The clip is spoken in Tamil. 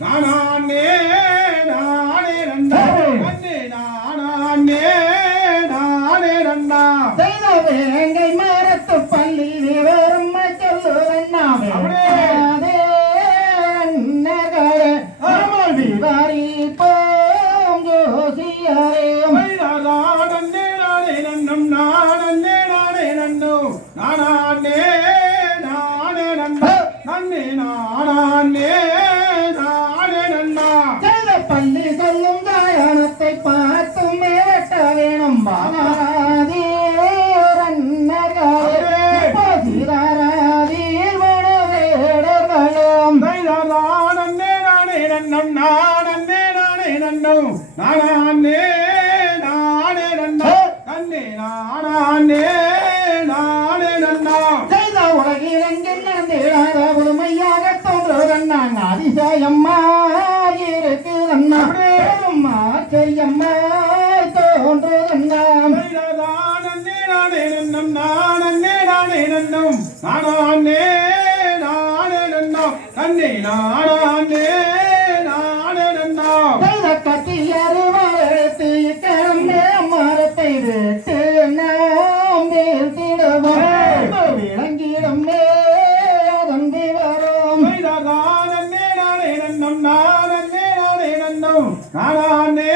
நானே நானே நந்தா நன்னம் நானே நானே நன்னா நன்னே நானே நானே நன்னா செய்த உலகிலங்கில் நடந்திடாத புதுமையாக தோன்றுவதன்னாங்க அதிசயம்மா இருக்குதண்ணா பெரும் ஆச்சரியம்மா தோன்றுதண்ணா நானே நானே நன்னம் நானே நானே நன்னம் நானே நானே நன்னம் நன்னே நானே கேட்டு நாம் தேர்த்திடவோம் விளங்கிடும் நேரம் திவரோம் நானே நன்னம் நானே நன்னம். நானே